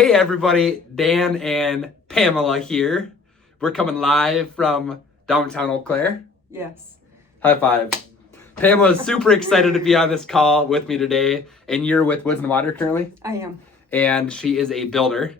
Hey everybody, Dan and Pamela here. We're coming live from downtown Eau Claire. Yes. High five. Pamela is super excited to be on this call with me today, and you're with Woods and Water currently? I am. And she is a builder.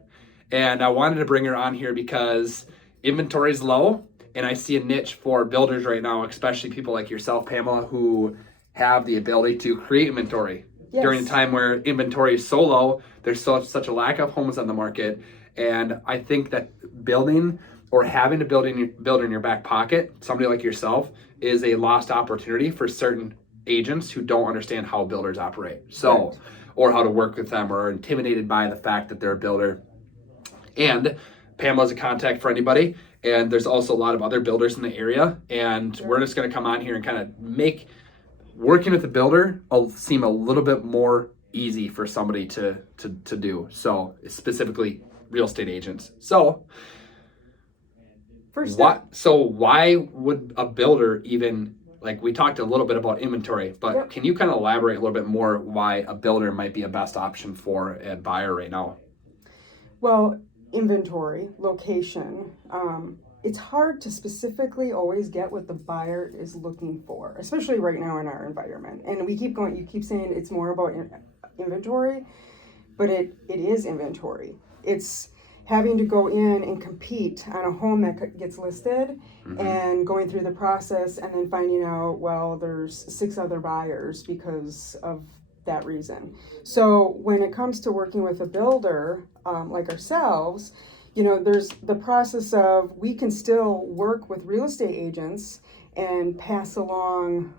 And I wanted to bring her on here because inventory is low, and I see a niche for builders right now, especially people like yourself, Pamela, who have the ability to create inventory. Yes. During a time where inventory is so low, there's such a lack of homes on the market. And I think that building or having a builder in your back pocket, somebody like yourself, is a lost opportunity for certain agents who don't understand how builders operate. So, or how to work with them, or are intimidated by the fact that they're a builder. And Pamela's a contact for anybody. And there's also a lot of other builders in the area. And we're just going to come on here and kind of make working with a builder seem a little bit more easy for somebody to do. So specifically real estate agents. So why would a builder even, like we talked a little bit about inventory, but Can you kind of elaborate a little bit more why a builder might be a best option for a buyer right now? Well, inventory, location, it's hard to specifically always get what the buyer is looking for, especially right now in our environment. And you keep saying it's more about inventory, but it is inventory. It's having to go in and compete on a home that gets listed and going through the process and then finding out, well, there's 6 other buyers because of that reason. So when it comes to working with a builder like ourselves, you know, there's the process of we can still work with real estate agents and pass along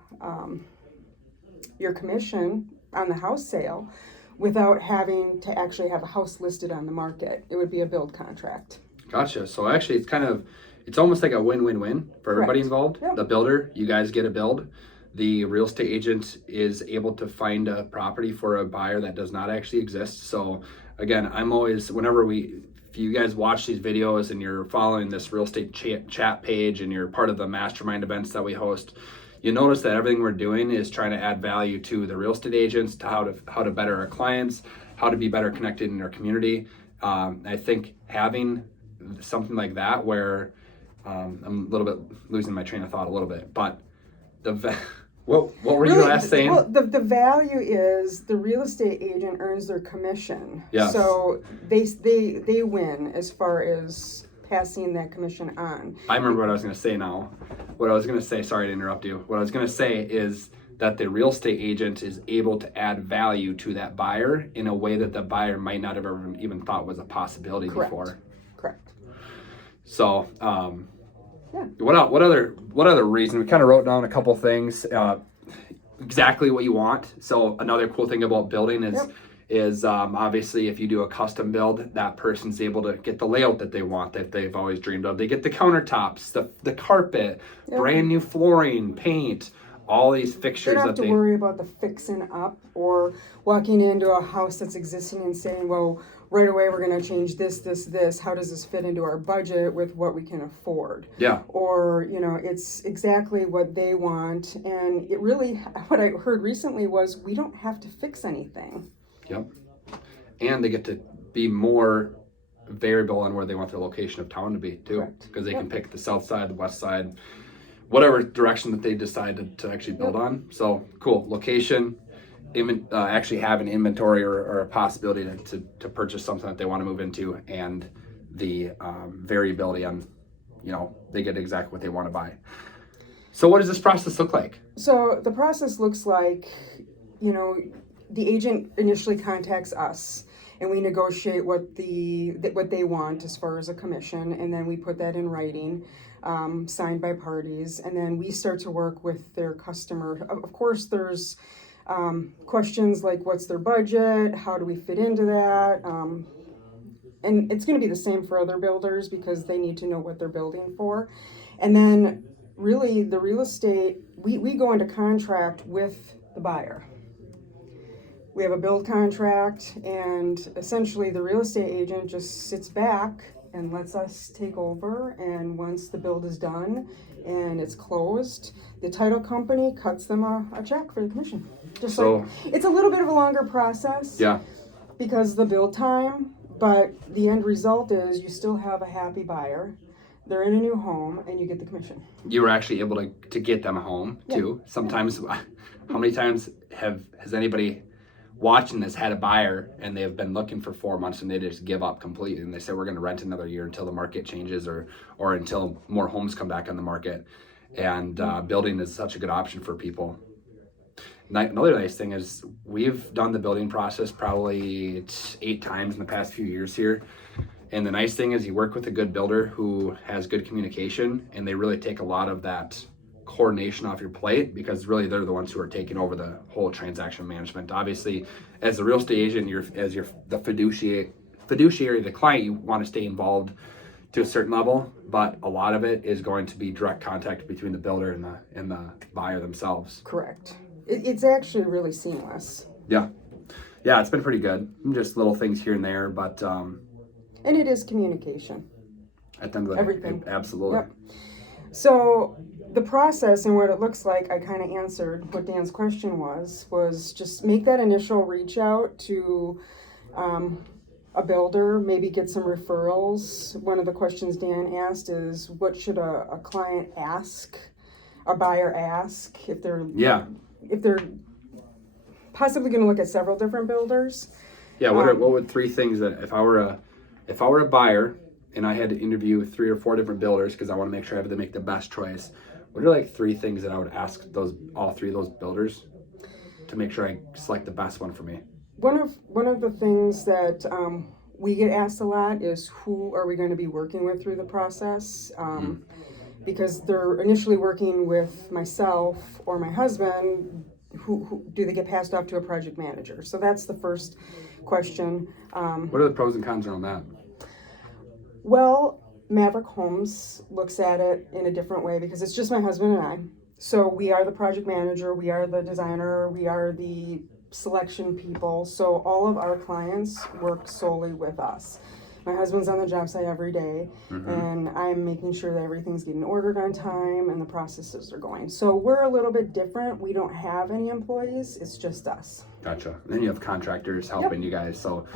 your commission on the house sale without having to actually have a house listed on the market. It would be a build contract. Gotcha. So actually it's almost like a win-win-win for everybody involved. Yep. The builder, you guys get a build. The real estate agent is able to find a property for a buyer that does not actually exist. So again, I'm always, if you guys watch these videos and you're following this real estate chat page and you're part of the mastermind events that we host, you notice that everything we're doing is trying to add value to the real estate agents, to how to better our clients, how to be better connected in our community. I think having something like that where I'm a little bit losing my train of thought a little bit, but what were you last saying? Well, the value is the real estate agent earns their commission. Yes. So they win as far as passing that commission on. I remember what I was going to say now. What I was going to say, sorry to interrupt you. What I was going to say is that the real estate agent is able to add value to that buyer in a way that the buyer might not have ever even thought was a possibility before. Correct. So, What other reason? We kind of wrote down a couple things. Exactly what you want. So another cool thing about building is obviously if you do a custom build, that person's able to get the layout that they want, that they've always dreamed of. They get the countertops, the carpet, brand new flooring, paint, all these fixtures. They don't have to worry about the fixing up or walking into a house that's existing and saying, well, right away we're going to change this. How does this fit into our budget with what we can afford? Yeah. Or, you know, it's exactly what they want. And it really, what I heard recently was we don't have to fix anything. Yep. And they get to be more variable on where they want their location of town to be too. Because they can pick the south side, the west side, whatever direction that they decide to actually build on. So cool. Location, actually have an inventory or a possibility to purchase something that they want to move into, and the variability on, you know, they get exactly what they want to buy. So what does this process look like? So the process looks like, you know, the agent initially contacts us and we negotiate what they want as far as a commission, and then we put that in writing, signed by parties, and then we start to work with their customer. Of course, there's questions like what's their budget, how do we fit into that, and it's going to be the same for other builders because they need to know what they're building for. And then really the real estate, we go into contract with the buyer. We have a build contract, and essentially the real estate agent just sits back and lets us take over, and once the build is done and it's closed, the title company cuts them a check for the commission. It's a little bit of a longer process. Yeah. Because the build time, But the end result is you still have a happy buyer. They're in a new home, and you get the commission. You were actually able to get them a home too. Sometimes, how many times has anybody watching this had a buyer and they've been looking for 4 months and they just give up completely and they say we're going to rent another year until the market changes or until more homes come back on the market. And building is such a good option for people. Another nice thing is we've done the building process probably 8 times in the past few years here. And the nice thing is you work with a good builder who has good communication, and they really take a lot of that coordination off your plate, because really they're the ones who are taking over the whole transaction management. Obviously, as a real estate agent, you're the fiduciary of the client, you want to stay involved to a certain level, but a lot of it is going to be direct contact between the builder and the buyer themselves. Correct. It's actually really seamless. Yeah, it's been pretty good. Just little things here and there, but and it is communication. At the end of the everything. Absolutely. Yep. So the process and what it looks like, I kind of answered what Dan's question was just make that initial reach out to a builder, maybe get some referrals. One of the questions Dan asked is, what should a client ask, a buyer ask, if they're possibly going to look at several different builders? Yeah, what would 3 things that if I were a buyer and I had to interview 3 or 4 different builders because I want to make sure I have to make the best choice, what are like 3 things that I would ask all 3 of those builders to make sure I select the best one for me? One of the things that we get asked a lot is, who are we going to be working with through the process? Because they're initially working with myself or my husband. Who do they get passed off to a project manager? So that's the first question. What are the pros and cons around that? Well, Maverick Homes looks at it in a different way because it's just my husband and I. So we are the project manager, we are the designer, we are the selection people. So all of our clients work solely with us. My husband's on the job site every day, and I'm making sure that everything's getting ordered on time and the processes are going. So we're a little bit different. We don't have any employees. It's just us. Gotcha. And then you have contractors helping you guys. So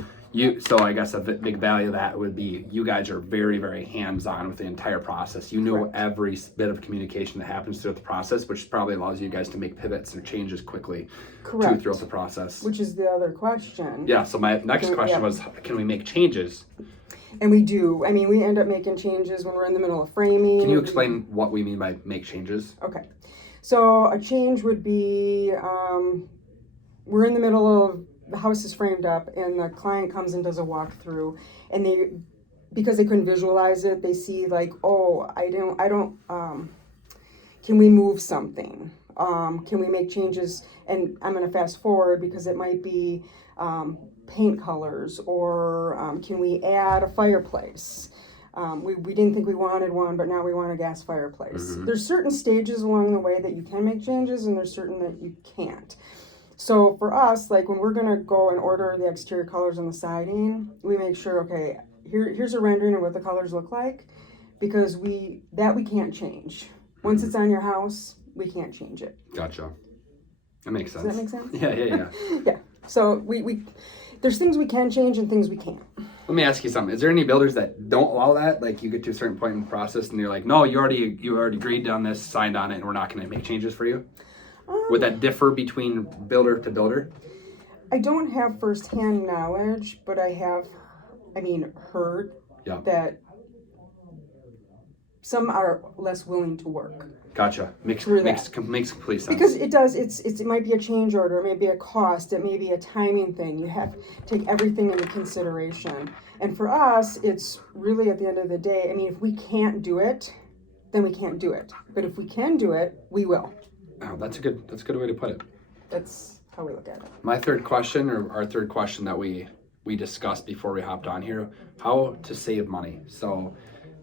I guess a big value of that would be you guys are very, very hands-on with the entire process. You know every bit of communication that happens throughout the process, which probably allows you guys to make pivots and changes quickly throughout the process. Which is the other question. Yeah, so my next question was, can we make changes? And we do. I mean, we end up making changes when we're in the middle of framing. Can you explain what we mean by make changes? Okay. So a change would be, we're in the middle of, the house is framed up and the client comes and does a walkthrough, and because they couldn't visualize it, they see like, oh, I don't, can we move something? Can we make changes? And I'm going to fast forward because it might be, paint colors, or can we add a fireplace? We didn't think we wanted one, but now we want a gas fireplace. There's certain stages along the way that you can make changes, and there's certain that you can't. So for us, like when we're gonna go and order the exterior colors on the siding, we make sure, okay, here's a rendering of what the colors look like, because we can't change. Once it's on your house, we can't change it. Gotcha. That makes sense. Does that make sense? Yeah. Yeah. So we there's things we can change and things we can't. Let me ask you something. Is there any builders that don't allow that? Like you get to a certain point in the process and you're like, no, you already agreed on this, signed on it, and we're not going to make changes for you? Would that differ between builder to builder? I don't have firsthand knowledge, but I have, heard that some are less willing to work. Gotcha. Makes complete sense. Because it does, it might be a change order, it may be a cost, it may be a timing thing. You have to take everything into consideration. And for us, it's really at the end of the day, if we can't do it, then we can't do it. But if we can do it, we will. Oh, that's a good way to put it. That's how we look at it. My third question, or our third question that we discussed before we hopped on here, how to save money. So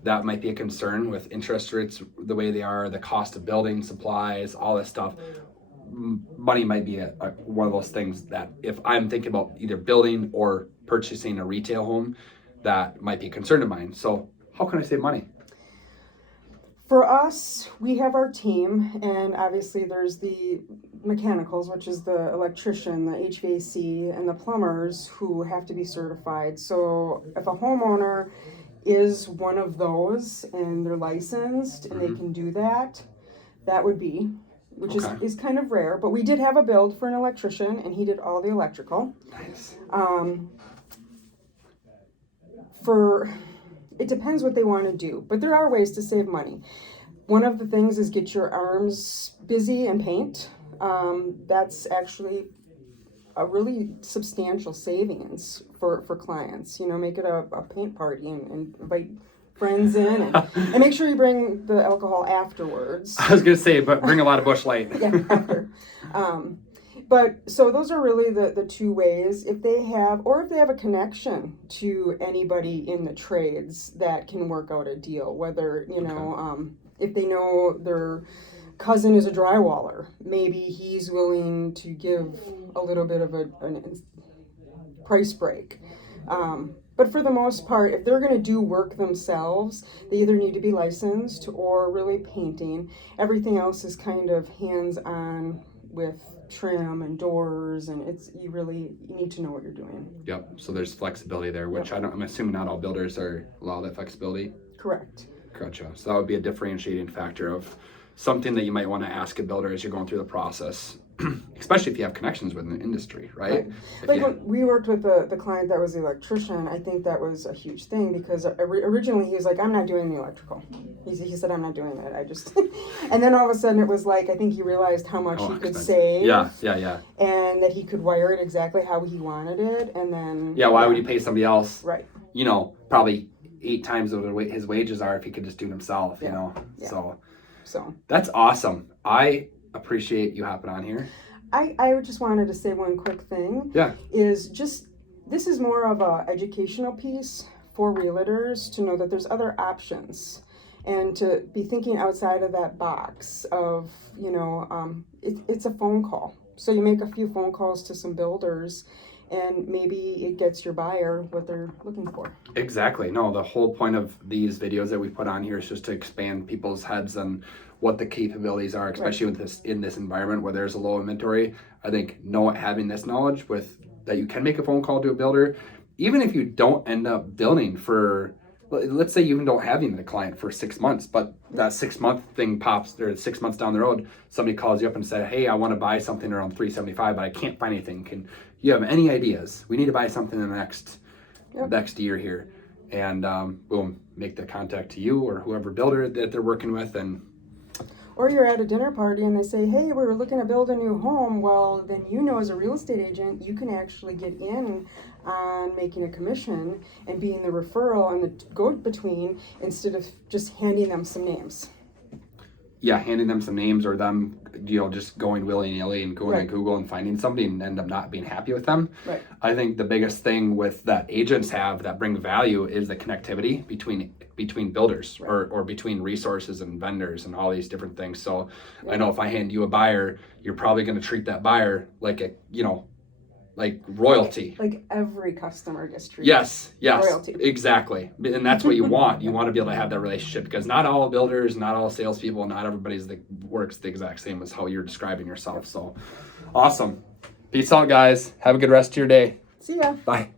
that might be a concern with interest rates the way they are, the cost of building supplies, all this stuff. Money might be one of those things that if I'm thinking about either building or purchasing a retail home, that might be a concern of mine. So how can I save money? For us, we have our team, and obviously there's the mechanicals, which is the electrician, the HVAC, and the plumbers who have to be certified. So if a homeowner is one of those and they're licensed and they can do that, that would be, which is kind of rare. But we did have a build for an electrician, and he did all the electrical. Nice. It depends what they want to do, but there are ways to save money. One of the things is get your arms busy and paint. That's actually a really substantial savings for clients. You know, make it a paint party and invite friends in and make sure you bring the alcohol afterwards. I was going to say, but bring a lot of Busch Light. Yeah, after. But so those are really the two ways. If they have a connection to anybody in the trades that can work out a deal, whether, you know, if they know their cousin is a drywaller, maybe he's willing to give a little bit of a price break. But for the most part, if they're going to do work themselves, they either need to be licensed or really painting. Everything else is kind of hands-on with trim and doors, and you need to know what you're doing. Yep. So there's flexibility there, which I'm assuming not all builders allow that flexibility. Correct. Gotcha. So that would be a differentiating factor of something that you might want to ask a builder as you're going through the process, especially if you have connections within the industry, right? Like when we worked with the client that was the electrician, I think that was a huge thing because originally he was like, I'm not doing the electrical. He said, I'm not doing it. I just, and then all of a sudden it was like, I think he realized how much he could save. Yeah. And that he could wire it exactly how he wanted it. And then. Yeah, why would you pay somebody else? Right. You know, probably 8 times what his wages are if he could just do it himself, you know? Yeah. So that's awesome. I appreciate you hopping on here. I just wanted to say one quick thing. Yeah. This is more of a educational piece for realtors to know that there's other options and to be thinking outside of that box of, you know, it's a phone call. So you make a few phone calls to some builders and maybe it gets your buyer what they're looking for. Exactly. No, the whole point of these videos that we put on here is just to expand people's heads on what the capabilities are, especially in this environment where there's a low inventory. I think having this knowledge that you can make a phone call to a builder, even if you don't end up building for, let's say you even don't have even a client for 6 months, but that 6-month thing pops, or 6 months down the road, somebody calls you up and says, hey, I want to buy something around $375, but I can't find anything. Can you have any ideas? We need to buy something in the next year here. And boom, make the contact to you or whoever builder that they're working with. Or you're at a dinner party and they say, hey, we're looking to build a new home. Well, then as a real estate agent, you can actually get in on making a commission and being the referral and the go-between instead of just handing them some names. Yeah, handing them some names or them, just going willy-nilly and going to Google and finding somebody and end up not being happy with them. Right. I think the biggest thing that agents have that bring value is the connectivity between builders or between resources and vendors and all these different things. So I know if I hand you a buyer, you're probably going to treat that buyer like like royalty. Like every customer gets treated. Yes, royalty. Exactly. And that's what you want. You want to be able to have that relationship because not all builders, not all salespeople, not everybody's works the exact same as how you're describing yourself. So awesome. Peace out, guys. Have a good rest of your day. See ya. Bye.